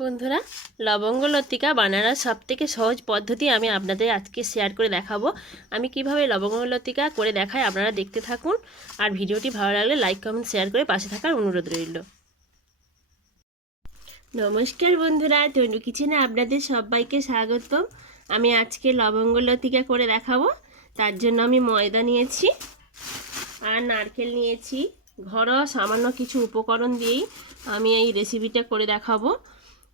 বন্ধুরা, লবঙ্গ লতিকা বানানোর সবথেকে সহজ পদ্ধতি আমি আপনাদের আজকে শেয়ার করে দেখাবো। আমি কিভাবে লবঙ্গ লতিকা করে দেখাই, আপনারা দেখতে থাকুন। আর ভিডিওটি ভালো লাগলে লাইক কমেন্ট শেয়ার করে পাশে থাকার অনুরোধ রইল। নমস্কার বন্ধুরা, তনু কিচেনে আপনাদের সবাইকে স্বাগতম। আমি আজকে লবঙ্গ লতিকা করে দেখাবো। তার জন্য আমি ময়দা নিয়েছি আর নারকেল নিয়েছি। ঘরোয়া সামান্য কিছু উপকরণ দিয়েই আমি এই রেসিপিটা করে দেখাবো।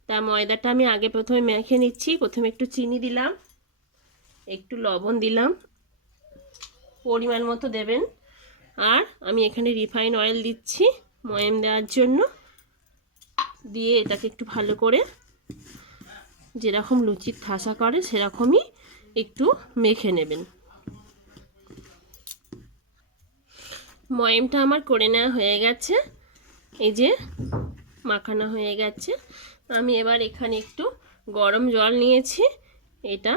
তা ময়দাটা আমি আগে প্রথমে মেখে নিচ্ছি। প্রথমে একটু চিনি দিলাম, একটু লবণ দিলাম, পরিমাণ মতো দেবেন। আর আমি এখানে রিফাইন অয়েল দিচ্ছি ময়াম দেওয়ার জন্য। দিয়ে এটাকে একটু ভালো করে যেরকম লুচির ঠাসা করে সেরকমই একটু মেখে নেবেন। ময়ামটা আমার করে নেওয়া হয়ে গেছে, এই যে মাখানো হয়ে গেছে। আমি এবার এখানে একটু গরম জল নিয়েছি, এটা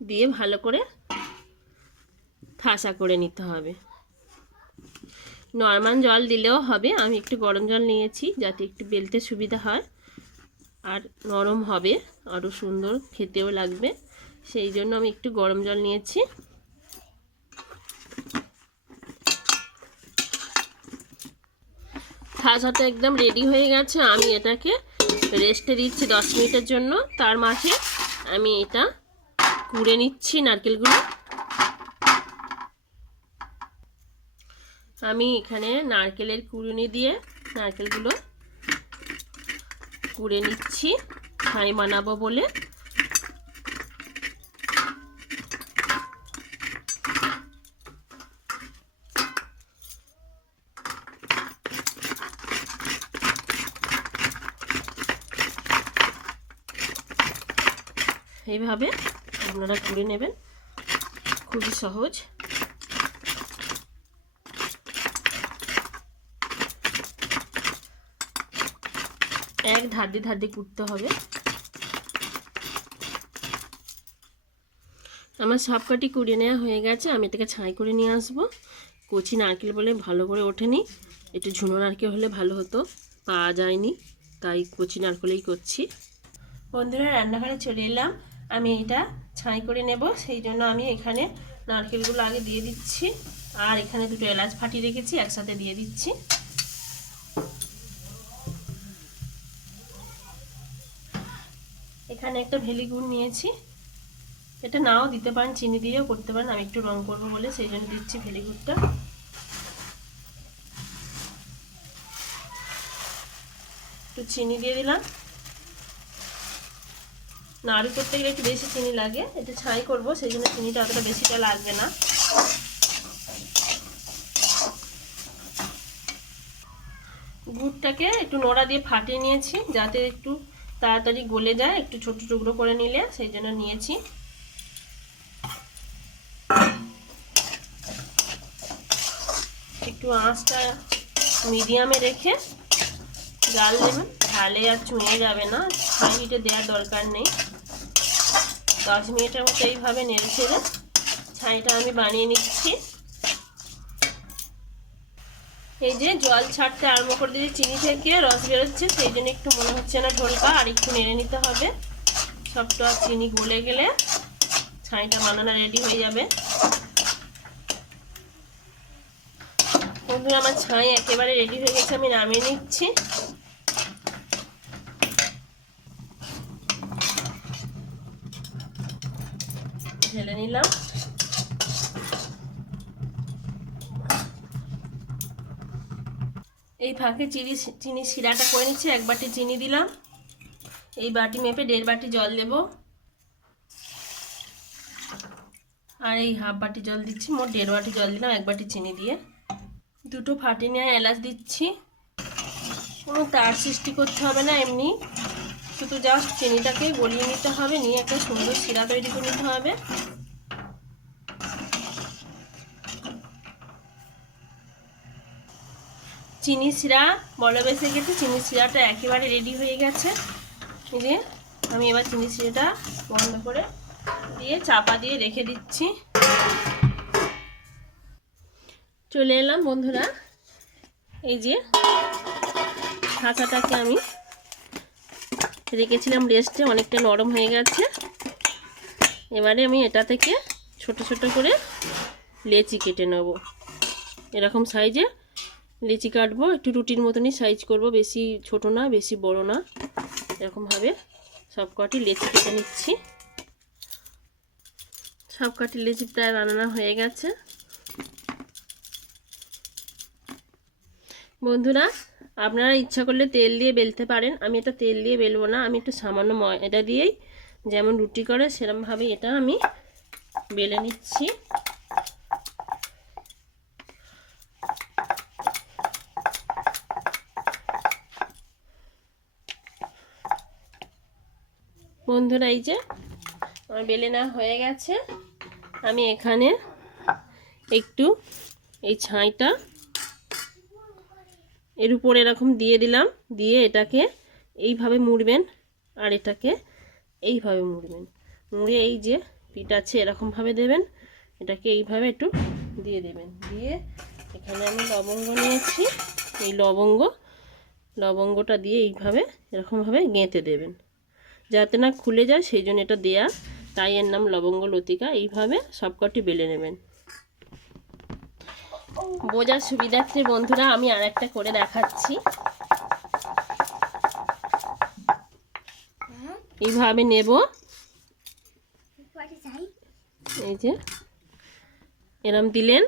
দিয়ে ভালো করে ঠাসা করে নিতে হবে। নরমাল জল দিলেও হবে, আমি একটু গরম জল নিয়েছি যাতে একটু বেলতে সুবিধা হয় আর নরম হবে, আরও সুন্দর খেতেও লাগবে। সেই জন্য আমি একটু গরম জল নিয়েছি। ঠাসাটা একদম রেডি হয়ে গেছে। আমি এটাকে রেস্টে দিচ্ছি 10 মিনিটের জন্য। তার মাঝে আমি এটা কুড়ে নিচ্ছি নারকেলগুলো। আমি এখানে নারকেলের কুড়ুনি দিয়ে নারকেলগুলো কুড়ে নিচ্ছি ছাই বানাবো বলে। এইভাবে আপনারা কুড়ে নেবেন, খুবই সহজ। এক ধার দিয়ে কুড়তে হবে। আমার সবকটি কুড়িয়ে নেওয়া হয়ে গেছে। আমি এটাকে ছাই করে নিয়ে আসবো। কচি নারকেল বলে ভালো করে ওঠেনি, একটু ঝুনো নারকেল হলে ভালো হতো, পাওয়া যায়নি, তাই কচি নারকেলেই করছি। বন্ধুরা, রান্নাঘরে চলে এলাম। আমি এটা ছাই করে নেব, সেই জন্য আমি এখানে নারকেলগুলো আগে দিয়ে দিচ্ছি। আর এখানে দুটো এলাচ ফাটিয়ে রেখেছি, একসাথে দিয়ে দিচ্ছি। এখানে একটা ভেলি গুড় নিয়েছি, এটা নাও দিতে পারেন, চিনি দিয়েও করতে পারেন। আমি একটু রং করবো বলে সেই জন্য দিচ্ছি ভেলি গুড়টা। একটু চিনি দিয়ে দিলাম। নাড়ু করতে গেলে একটু বেশি চিনি লাগে, এটা ছাই করবো সেই জন্য চিনিটা অতটা বেশিটা লাগবে না। গুড়টাকে একটু নোড়া দিয়ে ফাটিয়ে নিয়েছি যাতে একটু তাড়াতাড়ি গলে যায়, একটু ছোট টুকরো করে নিলে সেই জন্য নিয়েছি। একটু আঁচটা মিডিয়ামে রেখে জাল দেবেন, ঝালে আর চুঁয়ে যাবে না। হাই হিটে দেওয়ার দরকার নেই। 10 মিনিটের মতো এইভাবে নেড়ে ছেড়ে ছাইটা আমি বানিয়ে নিচ্ছি। এই যে জল ছাড়তে আরম্ভ করে দিয়ে চিনি থেকে রস বেরোচ্ছে, সেই জন্য একটু মনে হচ্ছে না ঢোলকা, আর একটু নেড়ে নিতে হবে। সবটা চিনি গলে গেলে ছাইটা বানানো রেডি হয়ে যাবে। বন্ধুরা, আমার ছাই একেবারে রেডি হয়ে গেছে, আমি নামিয়ে নিচ্ছি। ঢেলে নিলাম। এই ফাঁকে চিনি শিরাটা করে নিচ্ছি। 1 বাটি চিনি দিলাম, এই বাটি মেপে 1.5 বাটি জল দেব। আর এই হাফ বাটি জল দিচ্ছি, মোট 1.5 বাটি জল দিলাম 1 বাটি চিনি দিয়ে। দুটো ফাটিয়ে নেওয়া এলাচ দিচ্ছি। কোনো তার সৃষ্টি করতে হবে না, এমনি শুধু জাস্ট চিনিটাকে গলিয়ে নিতে হবে, নিয়ে একটা সুন্দর শিরা তৈরি করে নিতে হবে। চিনি শিরা বড় বেশি গেছে, চিনি শিরাটা একেবারে রেডি হয়ে গেছে। এই যে আমি এবার চিনি শিরাটা বন্ধ করে দিয়ে চাপা দিয়ে রেখে দিচ্ছি। চলে এলাম বন্ধুরা, এই যে ঢাকাটাকে আমি রেখেছিলাম রেস্টে, অনেকটা নরম হয়ে গেছে। এবারে আমি এটা থেকে ছোট ছোট করে লেচি কেটে নেব। এরকম সাইজে লেচি কাটবো, একটু রুটির মতনই সাইজ করব, বেশি ছোট না বেশি বড় না। এরকমভাবে সব কটি লেচি কেটে নিচ্ছি। সব কটি লেচি প্রায় বানানো হয়ে গেছে। বন্ধুরা, আপনারা ইচ্ছা করলে তেল দিয়ে বেলতে পারেন। আমি এটা তেল দিয়ে বেলবো না, আমি একটু সামান্য ময়দা দিয়েই যেমন রুটি করে সেরকমভাবে এটা আমি বেলে নিচ্ছি। বন্ধুরা, এই যে আমার বেলে নেওয়া হয়ে গেছে। আমি এখানে একটু এই ছাইটা এর উপরে এরকম দিয়ে দিলাম, দিয়ে এটাকে এইভাবে মুড়বেন আর এটাকে এইভাবে মুড়বেন। মুড়ে এই যে পিঠ আছে এরকমভাবে দেবেন, এটাকে এইভাবে একটু দিয়ে দেবেন। দিয়ে এখানে আমি লবঙ্গ নিয়েছি, এই লবঙ্গটা দিয়ে এইভাবে এরকমভাবে গেঁথে দেবেন যাতে না খুলে যায়, সেই জন্য এটা দেয়া, তাই এর নাম লবঙ্গ লতিকা। এইভাবে সবকটি বেলে নেবেন। বোঝার সুবিধার্থে বন্ধুরা আমি আর একটা করে দেখাচ্ছি। এইভাবে নেব, এই যে এরকম দিলেন,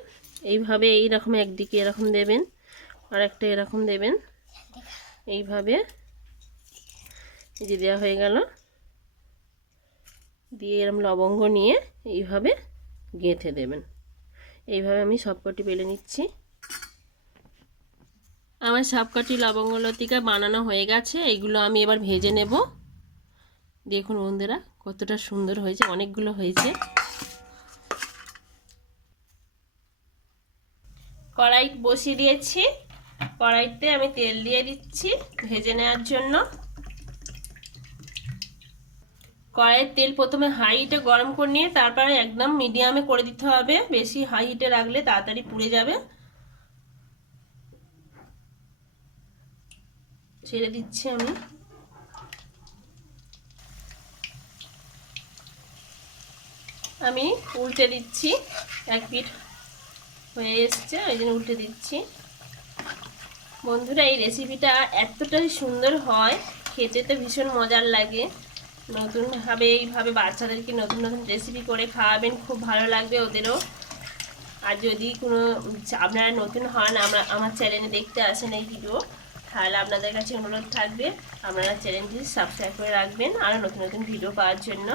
এইভাবে এইরকম একদিকে এরকম দেবেন আর একটা এরকম দেবেন, এইভাবে এই যে দেওয়া হয়ে গেল। দিয়ে এরকম লবঙ্গ নিয়ে এইভাবে গেঁথে দেবেন। এইভাবে আমি সবকটি বেলে নিচ্ছি। আমার সবকটি লবঙ্গ লতিকা বানানো হয়ে গেছে। এইগুলো আমি এবার ভেজে নেব। দেখুন বন্ধুরা কতটা সুন্দর হয়েছে, অনেকগুলো হয়েছে। কড়াই বসিয়ে দিয়েছি, কড়াইতে আমি তেল দিয়ে দিচ্ছি ভেজে নেওয়ার জন্য। কড়াইয়ের তেল প্রথমে হাই হিটে গরম করে নিয়ে তারপরে একদম মিডিয়ামে করে দিতে হবে, বেশি হাই হিটে রাখলে তাড়াতাড়ি পুড়ে যাবে। ছেড়ে দিচ্ছি আমি উল্টে দিচ্ছি। এক পিঠ হয়ে এসছে, ওই জন্য উল্টে দিচ্ছি। বন্ধুরা, এই রেসিপিটা এতটাই সুন্দর হয়, খেতে তো ভীষণ মজার লাগে। নতুনভাবে এইভাবে বাচ্চাদেরকে নতুন নতুন রেসিপি করে খাওয়াবেন, খুব ভালো লাগবে ওদেরও। আর যদি কোনো আপনারা নতুন হন, আমার চ্যানেলে দেখতে আসেন এই ভিডিও, তাহলে আপনাদের কাছে অনুরোধ থাকবে আপনারা চ্যানেলটি সাবস্ক্রাইব করে রাখবেন আরও নতুন নতুন ভিডিও পাওয়ার জন্য।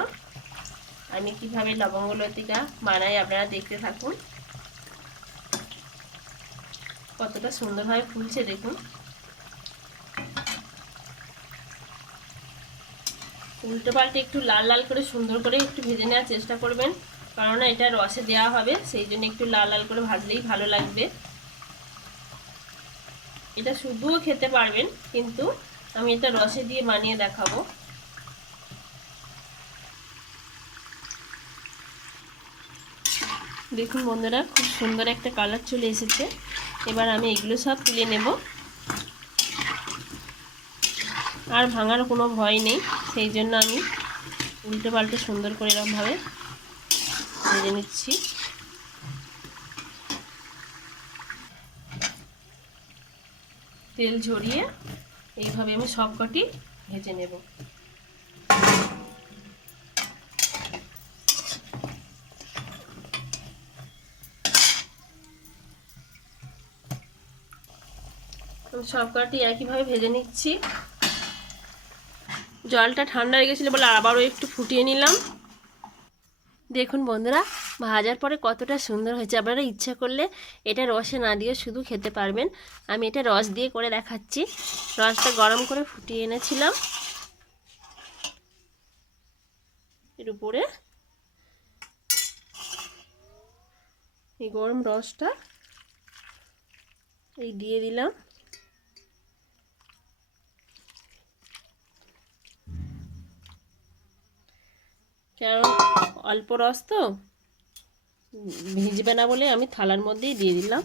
আমি কিভাবে লবঙ্গ লতিকা বানাই আপনারা দেখতে থাকুন। কতটা সুন্দরভাবে ফুলছে দেখুন। উল্টো পাল্টে একটু লাল লাল করে সুন্দর করে একটু ভেজে নেওয়ার চেষ্টা করবেন, কারণ এটা রসে দেওয়া হবে, সেই জন্য একটু লাল লাল করে ভাজলেই ভালো লাগবে। এটা শুধুও খেতে পারবেন, কিন্তু আমি এটা রসে দিয়ে বানিয়ে দেখাবো। দেখুন বন্ধুরা, খুব সুন্দর একটা কালার চলে এসেছে। এবার আমি এগুলো সব তুলে নেব। আর ভাঙার কোনো ভয় নেই, সেই জন্য আমি উল্টে পাল্টে সুন্দর করে এরকমভাবে ভেজে নিচ্ছি। তেল ঝরিয়ে এইভাবে আমি সবকটি ভেজে নেব। সবকটি একইভাবে ভেজে নিচ্ছি। জলটা ঠান্ডা হয়ে গেছিলো বলে আবারও একটু ফুটিয়ে নিলাম। দেখুন বন্ধুরা, ভাজার পরে কতটা সুন্দর হয়েছে। আপনারা ইচ্ছা করলে এটা রসে না দিয়ে শুধু খেতে পারবেন। আমি এটা রস দিয়ে করে দেখাচ্ছি। রসটা গরম করে ফুটিয়ে এনেছিলাম, এর উপরে এই গরম রসটা এই দিয়ে দিলাম। কারণ অল্প রস তো ভিজবে না বলে আমি থালার মধ্যেই দিয়ে দিলাম।